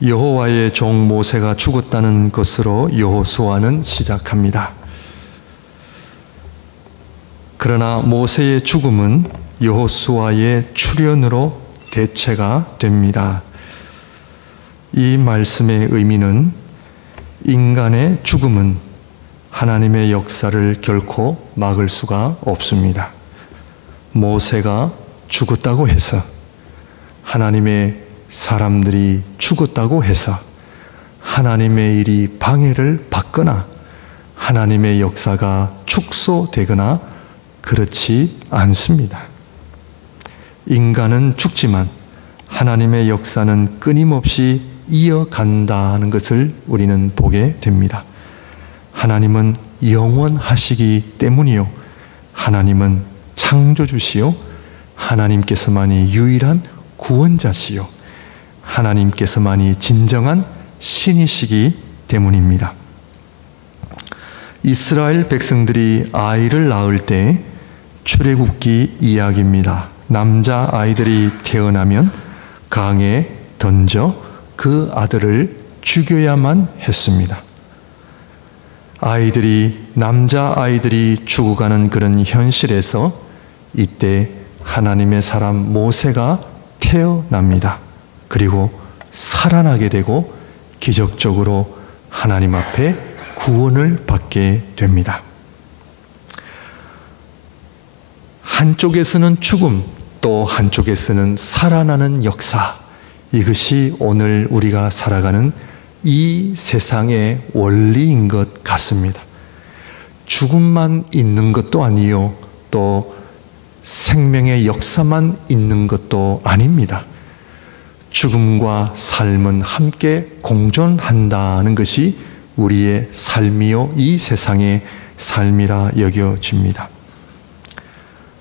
여호와의 종 모세가 죽었다는 것으로 여호수아는 시작합니다. 그러나 모세의 죽음은 여호수아의 출현으로 대체가 됩니다. 이 말씀의 의미는 인간의 죽음은 하나님의 역사를 결코 막을 수가 없습니다. 모세가 죽었다고 해서, 하나님의 사람들이 죽었다고 해서 하나님의 일이 방해를 받거나 하나님의 역사가 축소되거나 그렇지 않습니다. 인간은 죽지만 하나님의 역사는 끊임없이 이어간다는 것을 우리는 보게 됩니다. 하나님은 영원하시기 때문이요, 하나님은 창조주시요, 하나님께서만이 유일한 구원자시요, 하나님께서만이 진정한 신이시기 때문입니다. 이스라엘 백성들이 아이를 낳을 때 출애굽기 이야기입니다. 남자 아이들이 태어나면 강에 던져 그 아들을 죽여야만 했습니다. 남자 아이들이 죽어가는 그런 현실에서 이때 하나님의 사람 모세가 태어납니다. 그리고 살아나게 되고 기적적으로 하나님 앞에 구원을 받게 됩니다. 한쪽에서는 죽음, 또 한쪽에서는 살아나는 역사, 이것이 오늘 우리가 살아가는 이 세상의 원리인 것 같습니다. 죽음만 있는 것도 아니요, 또 생명의 역사만 있는 것도 아닙니다. 죽음과 삶은 함께 공존한다는 것이 우리의 삶이요, 이 세상의 삶이라 여겨집니다.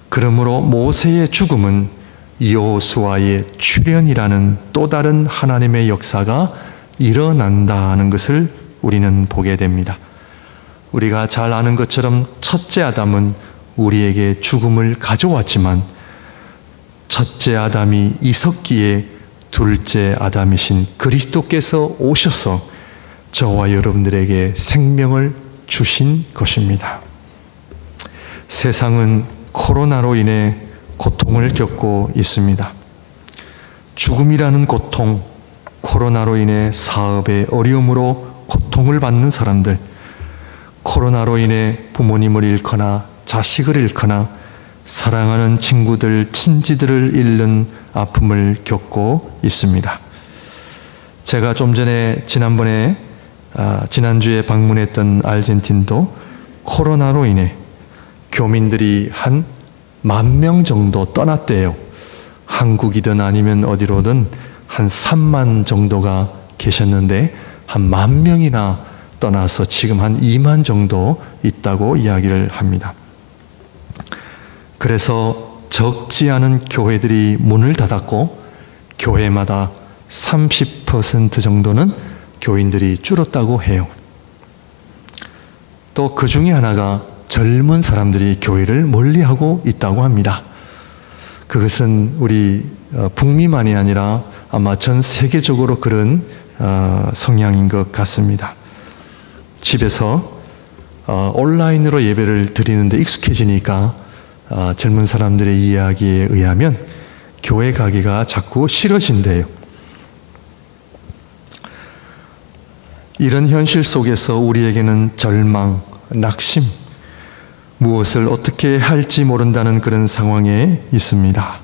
그러므로 모세의 죽음은 여호수아의 출현이라는 또 다른 하나님의 역사가 일어난다는 것을 우리는 보게 됩니다. 우리가 잘 아는 것처럼 첫째 아담은 우리에게 죽음을 가져왔지만 첫째 아담이 있었기에 둘째 아담이신 그리스도께서 오셔서 저와 여러분들에게 생명을 주신 것입니다. 세상은 코로나로 인해 고통을 겪고 있습니다. 죽음이라는 고통, 코로나로 인해 사업의 어려움으로 고통을 받는 사람들, 코로나로 인해 부모님을 잃거나 자식을 잃거나 사랑하는 친구들, 친지들을 잃는 아픔을 겪고 있습니다. 제가 좀 전에 지난주에 방문했던 아르헨틴도 코로나로 인해 교민들이 한 10,000명 정도 떠났대요. 한국이든 아니면 어디로든 한 3만 정도가 계셨는데 한 10,000명이나 떠나서 지금 한 2만 정도 있다고 이야기를 합니다. 그래서 적지 않은 교회들이 문을 닫았고 교회마다 30% 정도는 교인들이 줄었다고 해요. 또 그 중에 하나가 젊은 사람들이 교회를 멀리하고 있다고 합니다. 그것은 우리 북미만이 아니라 아마 전 세계적으로 그런 성향인 것 같습니다. 집에서 온라인으로 예배를 드리는데 익숙해지니까 젊은 사람들의 이야기에 의하면 교회 가기가 자꾸 싫어진대요. 이런 현실 속에서 우리에게는 절망, 낙심, 무엇을 어떻게 할지 모른다는 그런 상황에 있습니다.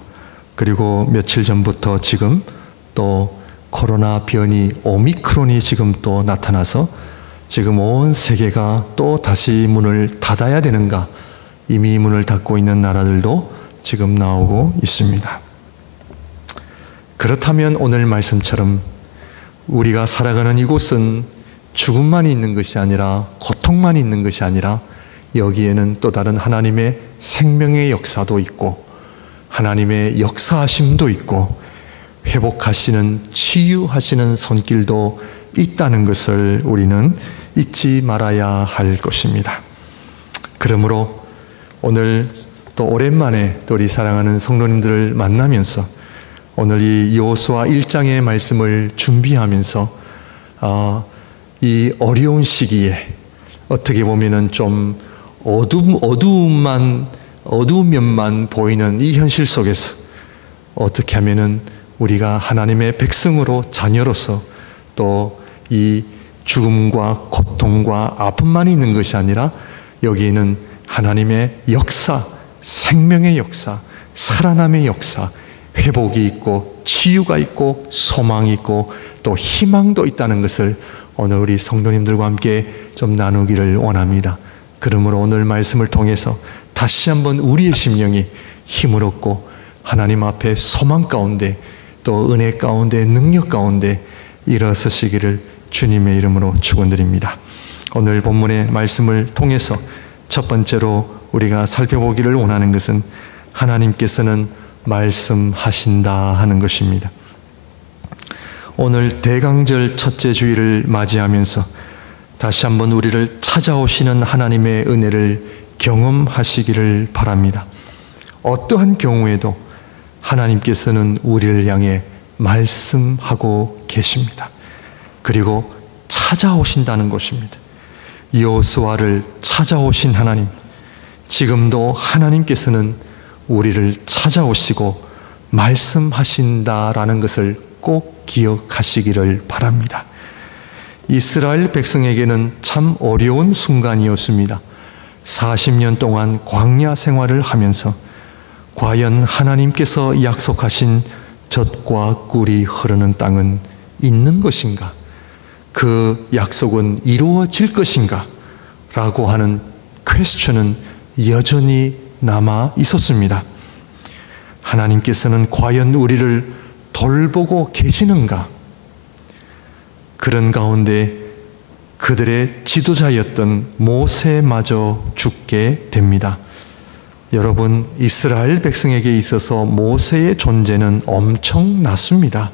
그리고 며칠 전부터 지금 또 코로나 변이 오미크론이 지금 또 나타나서 지금 온 세계가 또 다시 문을 닫아야 되는가, 이미 문을 닫고 있는 나라들도 지금 나오고 있습니다. 그렇다면 오늘 말씀처럼 우리가 살아가는 이곳은 죽음만 있는 것이 아니라, 고통만 있는 것이 아니라 여기에는 또 다른 하나님의 생명의 역사도 있고 하나님의 역사하심도 있고 회복하시는, 치유하시는 손길도 있다는 것을 우리는 잊지 말아야 할 것입니다. 그러므로 오늘 또 오랜만에 또 우리 사랑하는 성도님들을 만나면서 오늘 이 여호수아 1장의 말씀을 준비하면서 이 어려운 시기에 어떻게 보면은 좀 어두운 면만 보이는 이 현실 속에서 어떻게 하면은 우리가 하나님의 백성으로 자녀로서 또 이 죽음과 고통과 아픔만 있는 것이 아니라 여기에는 하나님의 역사, 생명의 역사, 살아남의 역사, 회복이 있고 치유가 있고 소망이 있고 또 희망도 있다는 것을 오늘 우리 성도님들과 함께 좀 나누기를 원합니다. 그러므로 오늘 말씀을 통해서 다시 한번 우리의 심령이 힘을 얻고 하나님 앞에 소망 가운데 또 은혜 가운데 능력 가운데 일어서시기를 주님의 이름으로 축원드립니다. 오늘 본문의 말씀을 통해서 첫 번째로 우리가 살펴보기를 원하는 것은 하나님께서는 말씀하신다 하는 것입니다. 오늘 대강절 첫째 주일을 맞이하면서 다시 한번 우리를 찾아오시는 하나님의 은혜를 경험하시기를 바랍니다. 어떠한 경우에도 하나님께서는 우리를 향해 말씀하고 계십니다. 그리고 찾아오신다는 것입니다. 여호수아를 찾아오신 하나님, 지금도 하나님께서는 우리를 찾아오시고 말씀하신다라는 것을 꼭 기억하시기를 바랍니다. 이스라엘 백성에게는 참 어려운 순간이었습니다. 40년 동안 광야 생활을 하면서 과연 하나님께서 약속하신 젖과 꿀이 흐르는 땅은 있는 것인가? 그 약속은 이루어질 것인가? 라고 하는 퀘스천은 여전히 남아 있었습니다. 하나님께서는 과연 우리를 돌보고 계시는가? 그런 가운데 그들의 지도자였던 모세마저 죽게 됩니다. 여러분, 이스라엘 백성에게 있어서 모세의 존재는 엄청났습니다.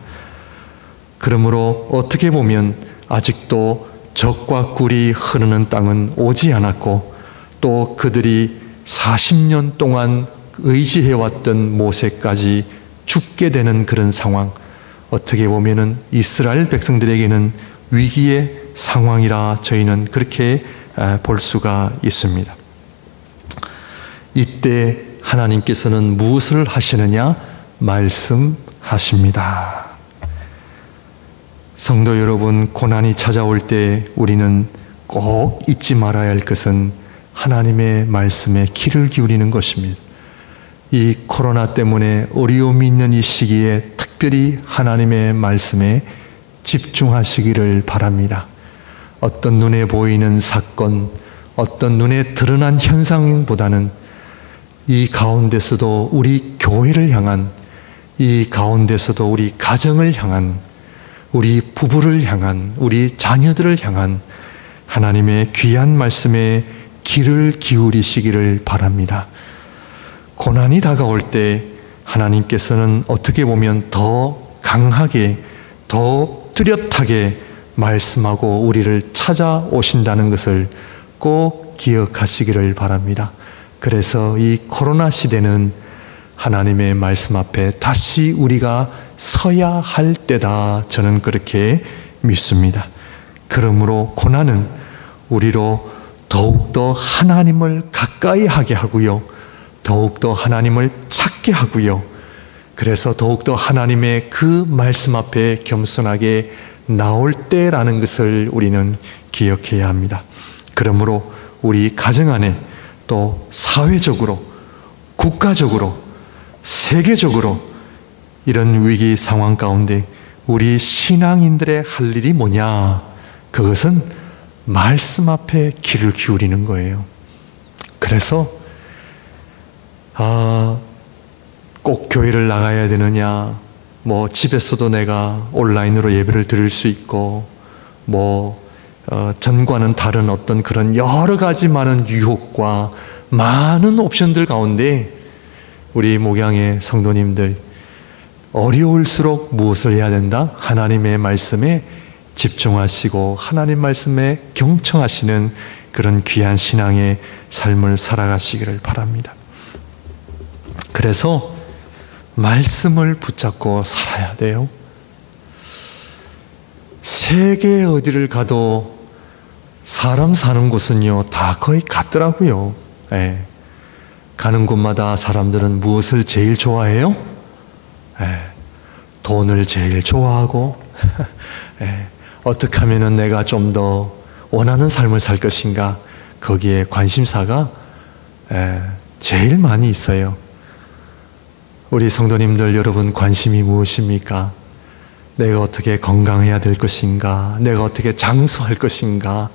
그러므로 어떻게 보면 아직도 젖과 꿀이 흐르는 땅은 오지 않았고 또 그들이 40년 동안 의지해왔던 모세까지 죽게 되는 그런 상황, 어떻게 보면은 이스라엘 백성들에게는 위기의 상황이라 저희는 그렇게 볼 수가 있습니다. 이때 하나님께서는 무엇을 하시느냐? 말씀하십니다. 성도 여러분, 고난이 찾아올 때 우리는 꼭 잊지 말아야 할 것은 하나님의 말씀에 귀를 기울이는 것입니다. 이 코로나 때문에 어려움이 있는 이 시기에 특별히 하나님의 말씀에 집중하시기를 바랍니다. 어떤 눈에 보이는 사건, 어떤 눈에 드러난 현상보다는 이 가운데서도 우리 교회를 향한, 이 가운데서도 우리 가정을 향한, 우리 부부를 향한, 우리 자녀들을 향한 하나님의 귀한 말씀에 귀를 기울이시기를 바랍니다. 고난이 다가올 때 하나님께서는 어떻게 보면 더 강하게, 더 뚜렷하게 말씀하고 우리를 찾아오신다는 것을 꼭 기억하시기를 바랍니다. 그래서 이 코로나 시대는 하나님의 말씀 앞에 다시 우리가 서야 할 때다, 저는 그렇게 믿습니다. 그러므로 고난은 우리로 더욱더 하나님을 가까이 하게 하고요, 더욱더 하나님을 찾게 하고요, 그래서 더욱더 하나님의 그 말씀 앞에 겸손하게 나올 때라는 것을 우리는 기억해야 합니다. 그러므로 우리 가정 안에 또 사회적으로, 국가적으로, 세계적으로 이런 위기 상황 가운데 우리 신앙인들의 할 일이 뭐냐? 그것은 말씀 앞에 귀를 기울이는 거예요. 그래서 꼭 교회를 나가야 되느냐, 뭐 집에서도 내가 온라인으로 예배를 드릴 수 있고, 전과는 다른 어떤 그런 여러 가지 많은 유혹과 많은 옵션들 가운데 우리 목양의 성도님들, 어려울수록 무엇을 해야 된다? 하나님의 말씀에 집중하시고 하나님 말씀에 경청하시는 그런 귀한 신앙의 삶을 살아가시기를 바랍니다. 그래서 말씀을 붙잡고 살아야 돼요. 세계 어디를 가도 사람 사는 곳은요 다 거의 같더라고요. 예. 가는 곳마다 사람들은 무엇을 제일 좋아해요? 예. 돈을 제일 좋아하고 예. 어떻게 하면 내가 좀 더 원하는 삶을 살 것인가, 거기에 관심사가 제일 많이 있어요. 우리 성도님들 여러분, 관심이 무엇입니까? 내가 어떻게 건강해야 될 것인가? 내가 어떻게 장수할 것인가?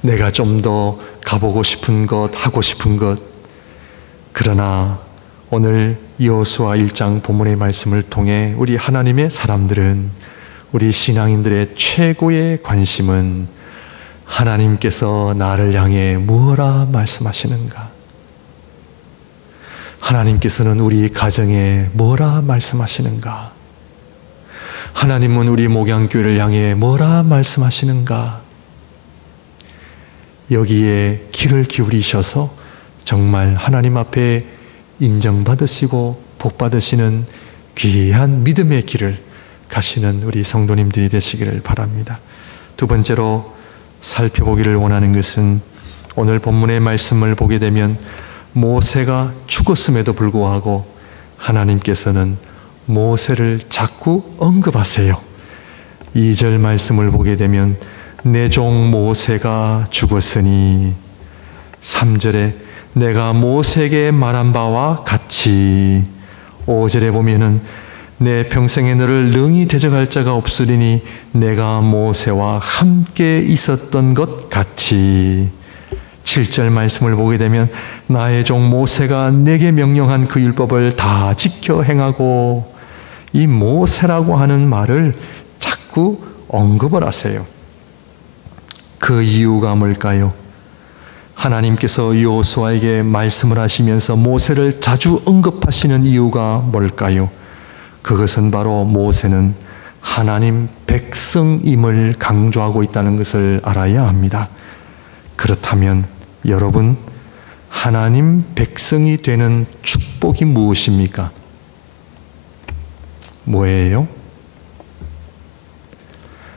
내가 좀 더 가보고 싶은 것, 하고 싶은 것. 그러나 오늘 여호수아 1장 본문의 말씀을 통해 우리 하나님의 사람들은, 우리 신앙인들의 최고의 관심은 하나님께서 나를 향해 무엇라 말씀하시는가? 하나님께서는 우리 가정에 뭐라 말씀하시는가? 하나님은 우리 목양교회를 향해 뭐라 말씀하시는가? 여기에 귀를 기울이셔서 정말 하나님 앞에 인정받으시고 복받으시는 귀한 믿음의 길을 가시는 우리 성도님들이 되시기를 바랍니다. 두 번째로 살펴보기를 원하는 것은, 오늘 본문의 말씀을 보게 되면 모세가 죽었음에도 불구하고 하나님께서는 모세를 자꾸 언급하세요. 2절 말씀을 보게 되면 내 종 모세가 죽었으니, 3절에 내가 모세에게 말한 바와 같이, 5절에 보면은 내 평생에 너를 능히 대적할 자가 없으리니 내가 모세와 함께 있었던 것 같이, 7절 말씀을 보게 되면 나의 종 모세가 내게 명령한 그 율법을 다 지켜 행하고, 이 모세라고 하는 말을 자꾸 언급을 하세요. 그 이유가 뭘까요? 하나님께서 여호수아에게 말씀을 하시면서 모세를 자주 언급하시는 이유가 뭘까요? 그것은 바로 모세는 하나님 백성임을 강조하고 있다는 것을 알아야 합니다. 그렇다면 여러분, 하나님 백성이 되는 축복이 무엇입니까? 뭐예요?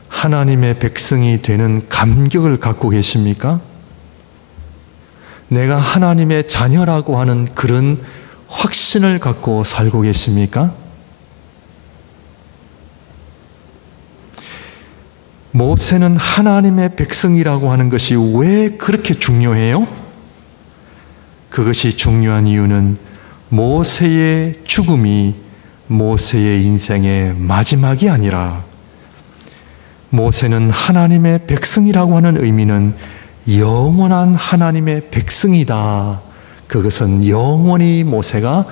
하나님의 백성이 되는 감격을 갖고 계십니까? 내가 하나님의 자녀라고 하는 그런 확신을 갖고 살고 계십니까? 모세는 하나님의 백성이라고 하는 것이 왜 그렇게 중요해요? 그것이 중요한 이유는 모세의 죽음이 모세의 인생의 마지막이 아니라, 모세는 하나님의 백성이라고 하는 의미는 영원한 하나님의 백성이다. 그것은 영원히 모세가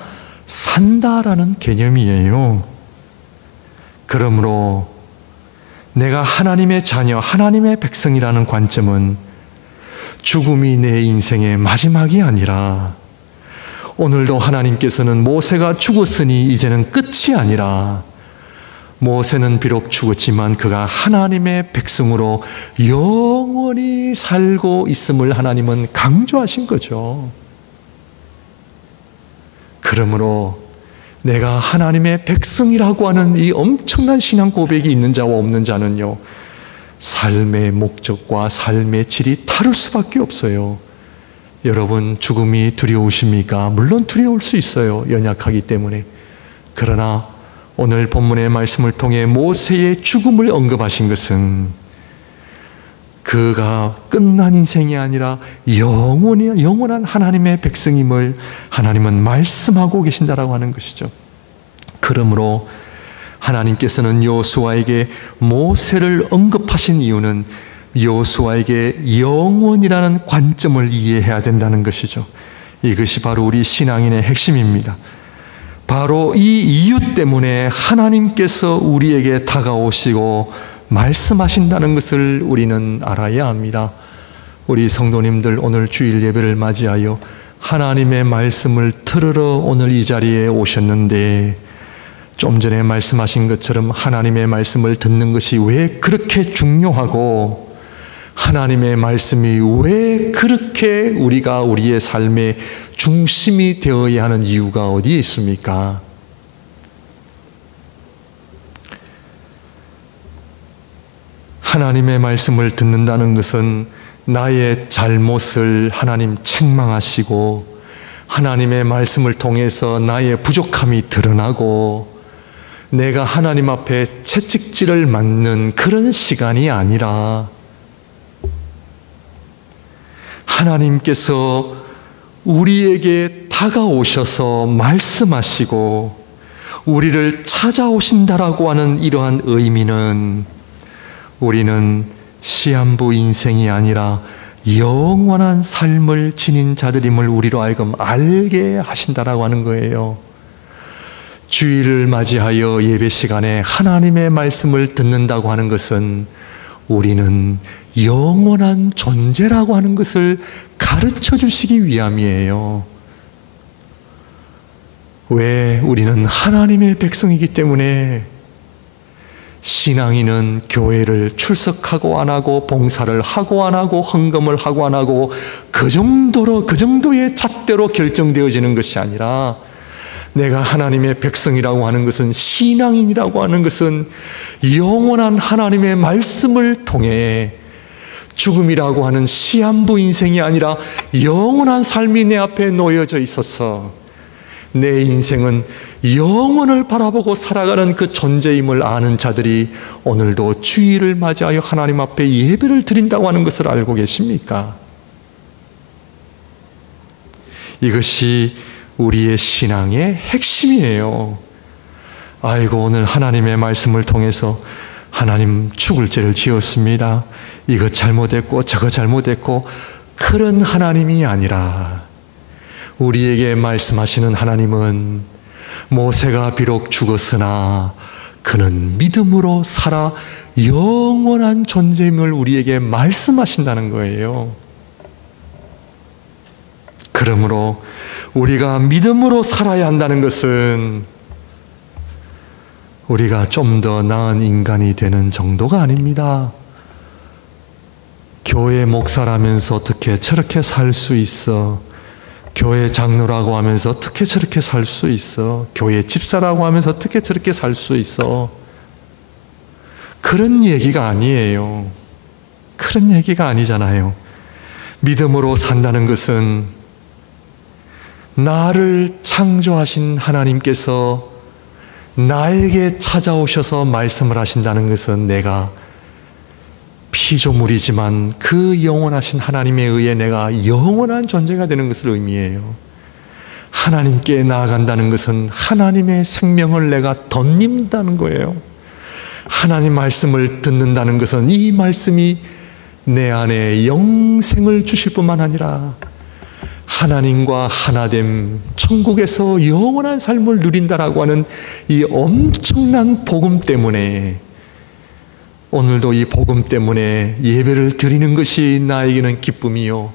산다라는 개념이에요. 그러므로 내가 하나님의 자녀, 하나님의 백성이라는 관점은 죽음이 내 인생의 마지막이 아니라, 오늘도 하나님께서는 모세가 죽었으니 이제는 끝이 아니라, 모세는 비록 죽었지만 그가 하나님의 백성으로 영원히 살고 있음을 하나님은 강조하신 거죠. 그러므로 내가 하나님의 백성이라고 하는 이 엄청난 신앙 고백이 있는 자와 없는 자는요, 삶의 목적과 삶의 질이 다를 수밖에 없어요. 여러분, 죽음이 두려우십니까? 물론 두려울 수 있어요. 연약하기 때문에. 그러나 오늘 본문의 말씀을 통해 모세의 죽음을 언급하신 것은 그가 끝난 인생이 아니라 영원한 하나님의 백성임을 하나님은 말씀하고 계신다라고 하는 것이죠. 그러므로 하나님께서는 여호수아에게 모세를 언급하신 이유는 여호수아에게 영원이라는 관점을 이해해야 된다는 것이죠. 이것이 바로 우리 신앙인의 핵심입니다. 바로 이 이유 때문에 하나님께서 우리에게 다가오시고 말씀하신다는 것을 우리는 알아야 합니다. 우리 성도님들, 오늘 주일 예배를 맞이하여 하나님의 말씀을 들으러 오늘 이 자리에 오셨는데, 좀 전에 말씀하신 것처럼 하나님의 말씀을 듣는 것이 왜 그렇게 중요하고, 하나님의 말씀이 왜 그렇게 우리의 삶의 중심이 되어야 하는 이유가 어디에 있습니까? 하나님의 말씀을 듣는다는 것은 나의 잘못을 하나님 책망하시고 하나님의 말씀을 통해서 나의 부족함이 드러나고 내가 하나님 앞에 채찍질을 맞는 그런 시간이 아니라 하나님께서 우리에게 다가오셔서 말씀하시고 우리를 찾아오신다라고 하는 이러한 의미는 우리는 시한부 인생이 아니라 영원한 삶을 지닌 자들임을 우리로 하여금 알게 하신다라고 하는 거예요. 주일을 맞이하여 예배 시간에 하나님의 말씀을 듣는다고 하는 것은 우리는 영원한 존재라고 하는 것을 가르쳐 주시기 위함이에요. 왜? 우리는 하나님의 백성이기 때문에. 신앙인은 교회를 출석하고 안 하고 봉사를 하고 안 하고 헌금을 하고 안 하고 그 정도의 잣대로 결정되어지는 것이 아니라 내가 하나님의 백성이라고 하는 것은, 신앙인이라고 하는 것은 영원한 하나님의 말씀을 통해 죽음이라고 하는 시한부 인생이 아니라 영원한 삶이 내 앞에 놓여져 있어서 내 인생은 영원을 바라보고 살아가는 그 존재임을 아는 자들이 오늘도 주일을 맞이하여 하나님 앞에 예배를 드린다고 하는 것을 알고 계십니까? 이것이 우리의 신앙의 핵심이에요. 아이고, 오늘 하나님의 말씀을 통해서 하나님 죽을 죄를 지었습니다. 이것 잘못했고 저것 잘못했고, 그런 하나님이 아니라 우리에게 말씀하시는 하나님은 모세가 비록 죽었으나 그는 믿음으로 살아 영원한 존재임을 우리에게 말씀하신다는 거예요. 그러므로 우리가 믿음으로 살아야 한다는 것은 우리가 좀 더 나은 인간이 되는 정도가 아닙니다. 교회 목사라면서 어떻게 저렇게 살 수 있어? 교회 장로라고 하면서 어떻게 저렇게 살 수 있어? 교회 집사라고 하면서 어떻게 저렇게 살 수 있어? 그런 얘기가 아니에요. 그런 얘기가 아니잖아요. 믿음으로 산다는 것은 나를 창조하신 하나님께서 나에게 찾아오셔서 말씀을 하신다는 것은 내가 피조물이지만 그 영원하신 하나님에 의해 내가 영원한 존재가 되는 것을 의미해요. 하나님께 나아간다는 것은 하나님의 생명을 내가 덧입는다는 거예요. 하나님 말씀을 듣는다는 것은 이 말씀이 내 안에 영생을 주실 뿐만 아니라 하나님과 하나됨, 천국에서 영원한 삶을 누린다라고 하는 이 엄청난 복음 때문에, 오늘도 이 복음 때문에 예배를 드리는 것이 나에게는 기쁨이요,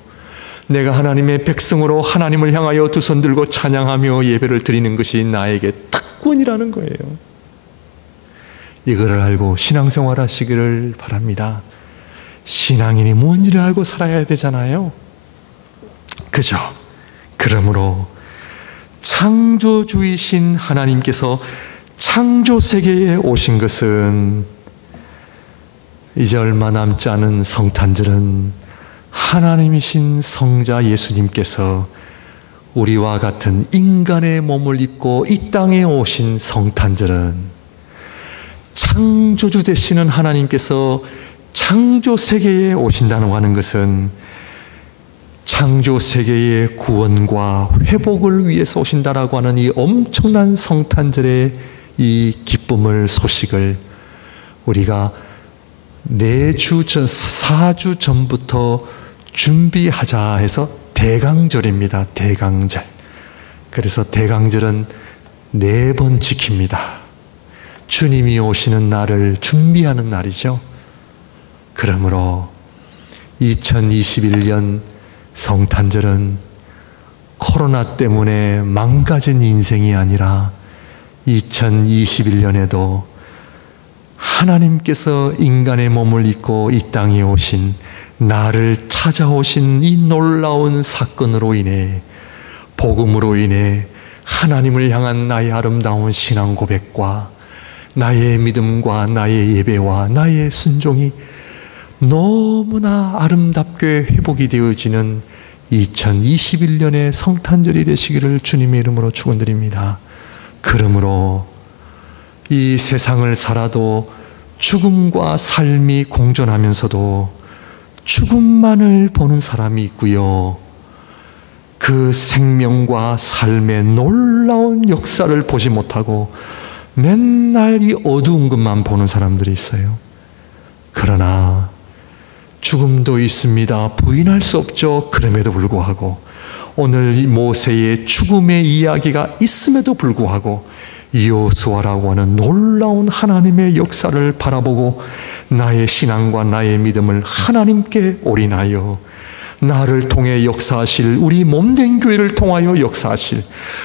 내가 하나님의 백성으로 하나님을 향하여 두 손 들고 찬양하며 예배를 드리는 것이 나에게 특권이라는 거예요. 이거를 알고 신앙생활 하시기를 바랍니다. 신앙인이 뭔지를 알고 살아야 되잖아요. 그죠? 그러므로 창조주이신 하나님께서 창조세계에 오신 것은 이제 얼마 남지 않은 성탄절은 하나님이신 성자 예수님께서 우리와 같은 인간의 몸을 입고 이 땅에 오신 성탄절은 창조주 되시는 하나님께서 창조세계에 오신다고 하는 것은 창조세계의 구원과 회복을 위해서 오신다라고 하는 이 엄청난 성탄절의 이 기쁨을, 소식을 우리가 4주 전부터 준비하자 해서 대강절입니다. 대강절. 그래서 대강절은 4번 지킵니다. 주님이 오시는 날을 준비하는 날이죠. 그러므로 2021년 성탄절은 코로나 때문에 망가진 인생이 아니라 2021년에도 하나님께서 인간의 몸을 입고 이 땅에 오신, 나를 찾아오신 이 놀라운 사건으로 인해, 복음으로 인해 하나님을 향한 나의 아름다운 신앙 고백과 나의 믿음과 나의 예배와 나의 순종이 너무나 아름답게 회복이 되어지는 2021년의 성탄절이 되시기를 주님의 이름으로 축원드립니다. 그러므로 이 세상을 살아도 죽음과 삶이 공존하면서도 죽음만을 보는 사람이 있고요, 그 생명과 삶의 놀라운 역사를 보지 못하고 맨날 이 어두운 것만 보는 사람들이 있어요. 그러나 죽음도 있습니다. 부인할 수 없죠. 그럼에도 불구하고 오늘 이 모세의 죽음의 이야기가 있음에도 불구하고 여호수아라고 하는 놀라운 하나님의 역사를 바라보고 나의 신앙과 나의 믿음을 하나님께 올인하여 나를 통해 역사하실, 우리 몸된 교회를 통하여 역사하실,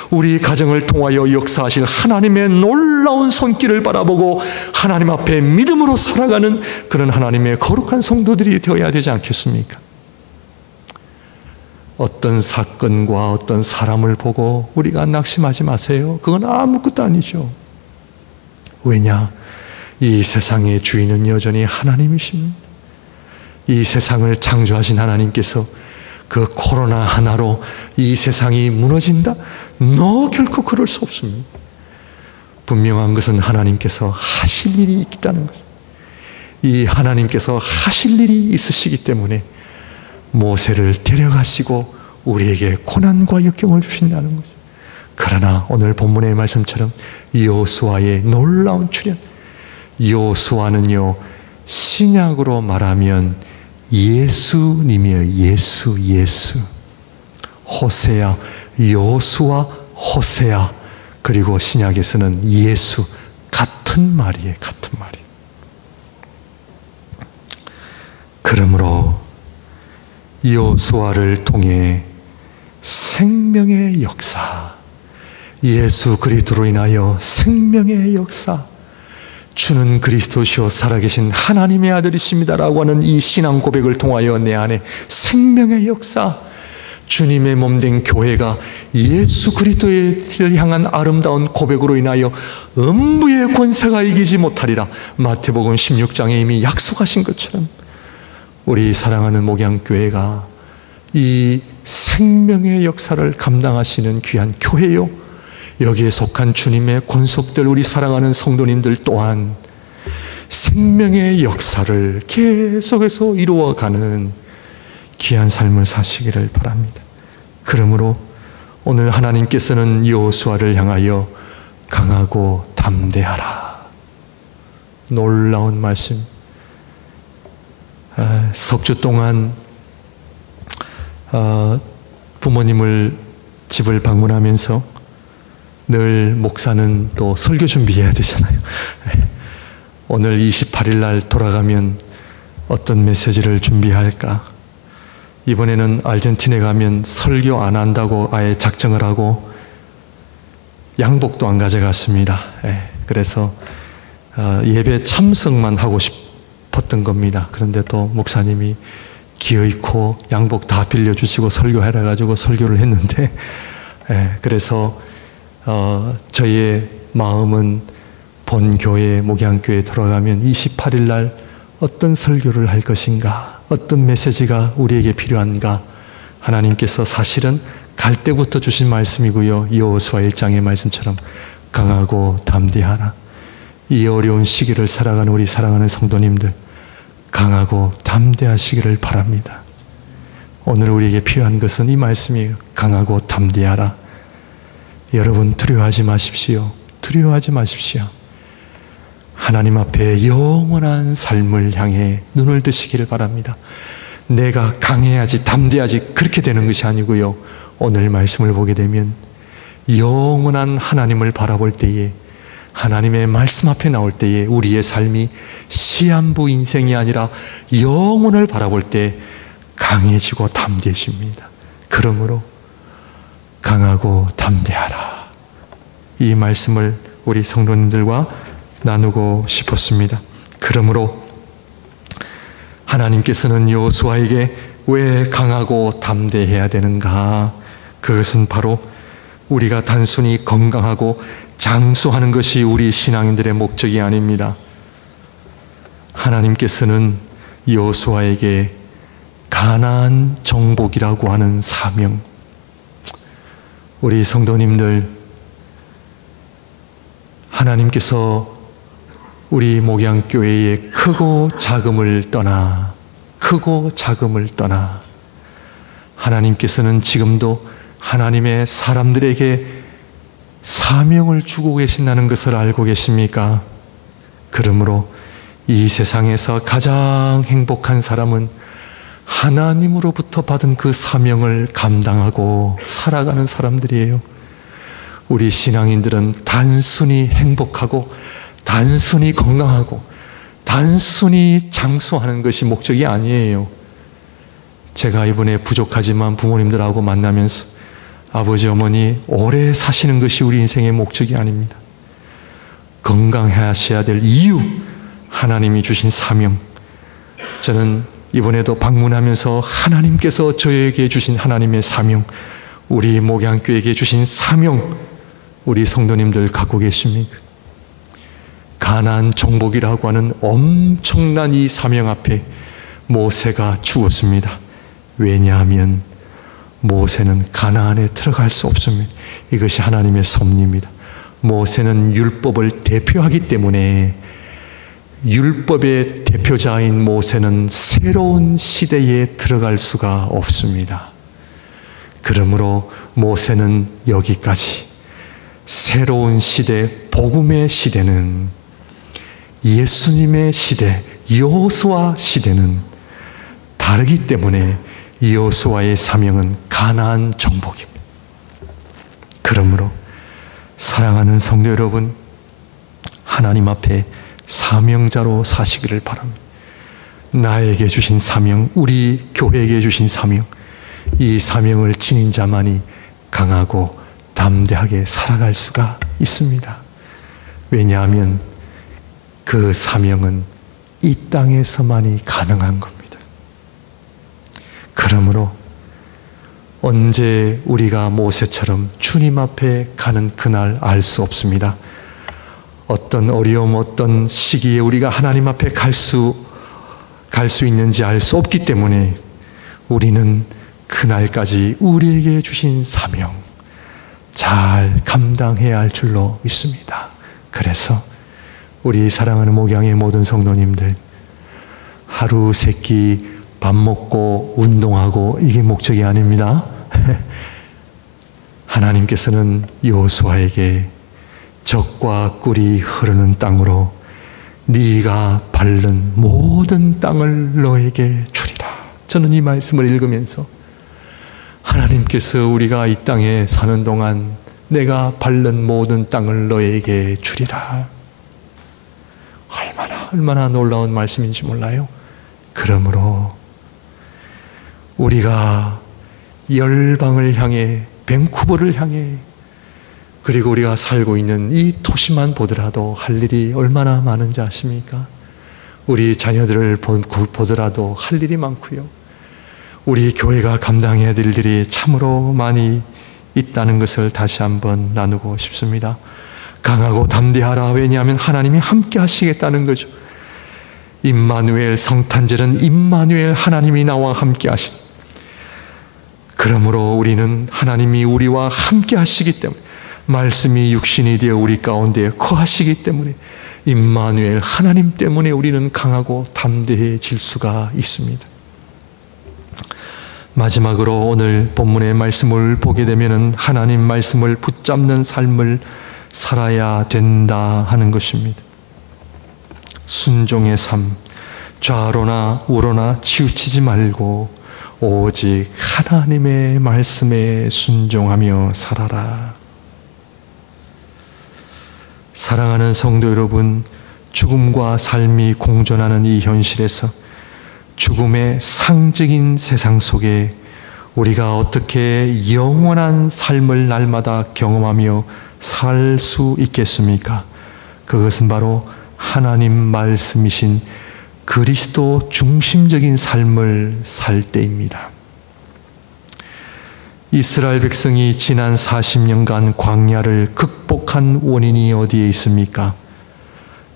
우리 가정을 통하여 역사하실 하나님의 놀라운 손길을 바라보고 하나님 앞에 믿음으로 살아가는 그런 하나님의 거룩한 성도들이 되어야 되지 않겠습니까? 어떤 사건과 어떤 사람을 보고 우리가 낙심하지 마세요. 그건 아무것도 아니죠. 왜냐? 이 세상의 주인은 여전히 하나님이십니다. 이 세상을 창조하신 하나님께서 그 코로나 하나로 이 세상이 무너진다? 결코 그럴 수 없습니다. 분명한 것은 하나님께서 하실 일이 있다는 거죠. 이 하나님께서 하실 일이 있으시기 때문에 모세를 데려가시고 우리에게 고난과 역경을 주신다는 거죠. 그러나 오늘 본문의 말씀처럼 여호수아의 놀라운 출현, 여호수아는요, 신약으로 말하면 예수님이에요. 예수. 호세아, 여호수아, 호세아. 그리고 신약에서는 예수. 같은 말이에요. 같은 말이. 그러므로 여호수아를 통해 생명의 역사, 예수 그리스도로 인하여 생명의 역사, 주는 그리스도시요 살아계신 하나님의 아들이십니다라고 하는 이 신앙 고백을 통하여 내 안에 생명의 역사, 주님의 몸된 교회가 예수 그리스도를 향한 아름다운 고백으로 인하여 음부의 권세가 이기지 못하리라, 마태복음 16장에 이미 약속하신 것처럼 우리 사랑하는 목양교회가 이 생명의 역사를 감당하시는 귀한 교회요, 여기에 속한 주님의 권속들, 우리 사랑하는 성도님들 또한 생명의 역사를 계속해서 이루어가는 귀한 삶을 사시기를 바랍니다. 그러므로 오늘 하나님께서는 여호수아를 향하여 강하고 담대하라, 놀라운 말씀. 석주 동안 부모님을 집을 방문하면서 늘 목사는 또 설교 준비해야 되잖아요. 오늘 28일 날 돌아가면 어떤 메시지를 준비할까? 이번에는 아르헨티나에 가면 설교 안 한다고 아예 작정을 하고 양복도 안 가져갔습니다. 그래서 예배 참석만 하고 싶었던 겁니다. 그런데 또 목사님이 기어있고 양복 다 빌려주시고 설교하라 가지고 설교를 했는데, 그래서 저의 마음은 본교회, 목양교회에 돌아가면 28일 날 어떤 설교를 할 것인가, 어떤 메시지가 우리에게 필요한가. 하나님께서 사실은 갈 때부터 주신 말씀이고요, 여호수아 1장의 말씀처럼 강하고 담대하라. 이 어려운 시기를 살아가는 우리 사랑하는 성도님들, 강하고 담대하시기를 바랍니다. 오늘 우리에게 필요한 것은 이 말씀이에요. 강하고 담대하라. 여러분, 두려워하지 마십시오. 두려워하지 마십시오. 하나님 앞에 영원한 삶을 향해 눈을 드시기를 바랍니다. 내가 강해야지, 담대하지, 그렇게 되는 것이 아니고요, 오늘 말씀을 보게 되면 영원한 하나님을 바라볼 때에, 하나님의 말씀 앞에 나올 때에 우리의 삶이 시한부 인생이 아니라 영원을 바라볼 때 강해지고 담대해집니다. 그러므로 강하고 담대하라, 이 말씀을 우리 성도님들과 나누고 싶었습니다. 그러므로 하나님께서는 여호수아에게 왜 강하고 담대해야 되는가? 그것은 바로 우리가 단순히 건강하고 장수하는 것이 우리 신앙인들의 목적이 아닙니다. 하나님께서는 여호수아에게 가나안 정복이라고 하는 사명. 우리 성도님들, 하나님께서 우리 목양교회의 크고 작음을 떠나 하나님께서는 지금도 하나님의 사람들에게 사명을 주고 계신다는 것을 알고 계십니까? 그러므로 이 세상에서 가장 행복한 사람은 하나님으로부터 받은 그 사명을 감당하고 살아가는 사람들이에요. 우리 신앙인들은 단순히 행복하고 단순히 건강하고 단순히 장수하는 것이 목적이 아니에요. 제가 이번에 부족하지만 부모님들하고 만나면서 아버지 어머니 오래 사시는 것이 우리 인생의 목적이 아닙니다. 건강하셔야 될 이유, 하나님이 주신 사명. 저는 이번에도 방문하면서 하나님께서 저에게 주신 하나님의 사명, 우리 목양교회에게 주신 사명, 우리 성도님들 갖고 계십니까? 가나안 정복이라고 하는 엄청난 이 사명 앞에 모세가 죽었습니다. 왜냐하면 모세는 가나안에 들어갈 수 없습니다. 이것이 하나님의 섭리입니다. 모세는 율법을 대표하기 때문에 율법의 대표자인 모세는 새로운 시대에 들어갈 수가 없습니다. 그러므로 모세는 여기까지. 새로운 시대, 복음의 시대는, 예수님의 시대, 여호수아 시대는 다르기 때문에 여호수아의 사명은 가나안 정복입니다. 그러므로 사랑하는 성도 여러분, 하나님 앞에 사명자로 사시기를 바랍니다. 나에게 주신 사명, 우리 교회에게 주신 사명, 이 사명을 지닌 자만이 강하고 담대하게 살아갈 수가 있습니다. 왜냐하면 그 사명은 이 땅에서만이 가능한 겁니다. 그러므로 언제 우리가 모세처럼 주님 앞에 가는 그날 알 수 없습니다. 어떤 어려움, 어떤 시기에 우리가 하나님 앞에 갈 수 있는지 알 수 없기 때문에 우리는 그날까지 우리에게 주신 사명 잘 감당해야 할 줄로 믿습니다. 그래서 우리 사랑하는 목양의 모든 성도님들, 하루 세끼 밥 먹고 운동하고 이게 목적이 아닙니다. 하나님께서는 여호수아에게 젖과 꿀이 흐르는 땅으로 네가 밟는 모든 땅을 너에게 주리라. 저는 이 말씀을 읽으면서 하나님께서 우리가 이 땅에 사는 동안 내가 밟는 모든 땅을 너에게 주리라. 얼마나 놀라운 말씀인지 몰라요. 그러므로 우리가 열방을 향해, 밴쿠버를 향해, 그리고 우리가 살고 있는 이 도시만 보더라도 할 일이 얼마나 많은지 아십니까? 우리 자녀들을 보더라도 할 일이 많고요. 우리 교회가 감당해야 될 일이 참으로 많이 있다는 것을 다시 한번 나누고 싶습니다. 강하고 담대하라. 왜냐하면 하나님이 함께 하시겠다는 거죠. 임마누엘, 성탄절은 임마누엘, 하나님이 나와 함께 하신. 그러므로 우리는 하나님이 우리와 함께 하시기 때문에, 말씀이 육신이 되어 우리 가운데 거하시기 때문에 임마누엘, 하나님 때문에 우리는 강하고 담대해질 수가 있습니다. 마지막으로 오늘 본문의 말씀을 보게 되면 하나님 말씀을 붙잡는 삶을 살아야 된다 하는 것입니다. 순종의 삶, 좌로나 우로나 치우치지 말고 오직 하나님의 말씀에 순종하며 살아라. 사랑하는 성도 여러분, 죽음과 삶이 공존하는 이 현실에서, 죽음의 상징인 세상 속에 우리가 어떻게 영원한 삶을 날마다 경험하며 살 수 있겠습니까? 그것은 바로 하나님 말씀이신 그리스도 중심적인 삶을 살 때입니다. 이스라엘 백성이 지난 40년간 광야를 극복한 원인이 어디에 있습니까?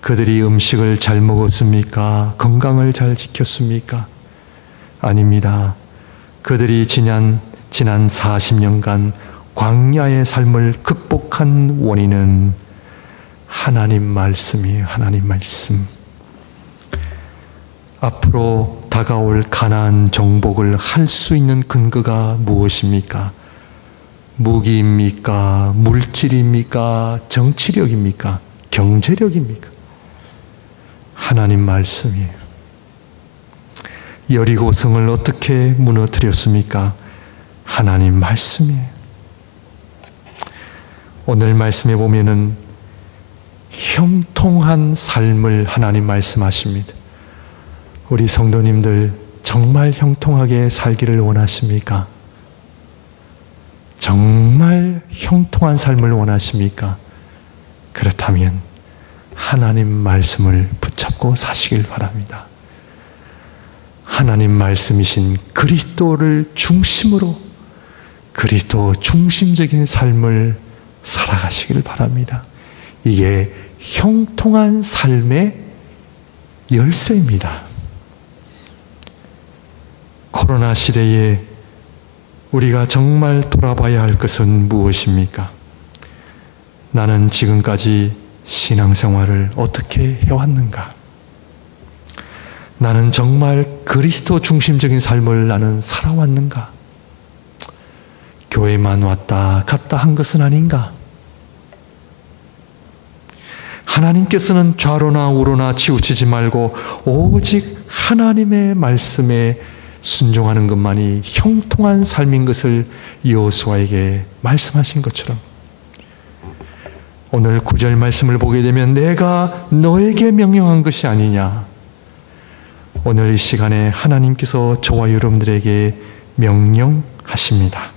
그들이 음식을 잘 먹었습니까? 건강을 잘 지켰습니까? 아닙니다. 그들이 지난 40년간 광야의 삶을 극복한 원인은 하나님 말씀이에요. 하나님 말씀. 앞으로 다가올 가나안 정복을 할 수 있는 근거가 무엇입니까? 무기입니까? 물질입니까? 정치력입니까? 경제력입니까? 하나님 말씀이에요. 여리고성을 어떻게 무너뜨렸습니까? 하나님 말씀이에요. 오늘 말씀에 보면은 형통한 삶을 하나님 말씀하십니다. 우리 성도님들 정말 형통하게 살기를 원하십니까? 정말 형통한 삶을 원하십니까? 그렇다면 하나님 말씀을 붙잡고 사시길 바랍니다. 하나님 말씀이신 그리스도를 중심으로 그리스도 중심적인 삶을 살아가시길 바랍니다. 이게 형통한 삶의 열쇠입니다. 코로나 시대에 우리가 정말 돌아봐야 할 것은 무엇입니까? 나는 지금까지 신앙생활을 어떻게 해왔는가? 나는 정말 그리스도 중심적인 삶을 나는 살아왔는가? 교회만 왔다 갔다 한 것은 아닌가? 하나님께서는 좌로나 우로나 치우치지 말고 오직 하나님의 말씀에 순종하는 것만이 형통한 삶인 것을 여호수아에게 말씀하신 것처럼 오늘 9절 말씀을 보게 되면 내가 너에게 명령한 것이 아니냐. 오늘 이 시간에 하나님께서 저와 여러분들에게 명령하십니다.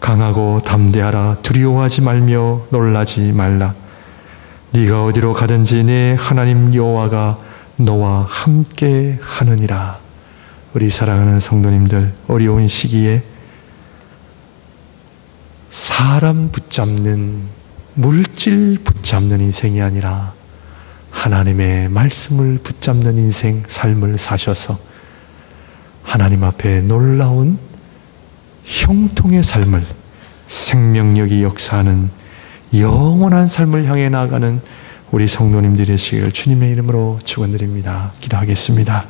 강하고 담대하라. 두려워하지 말며 놀라지 말라. 네가 어디로 가든지 내 하나님 여호와가 너와 함께 하느니라. 우리 사랑하는 성도님들, 어려운 시기에 사람 붙잡는, 물질 붙잡는 인생이 아니라 하나님의 말씀을 붙잡는 인생, 삶을 사셔서 하나님 앞에 놀라운 형통의 삶을, 생명력이 역사하는 영원한 삶을 향해 나아가는 우리 성도님들의 시기를 주님의 이름으로 축원드립니다. 기도하겠습니다.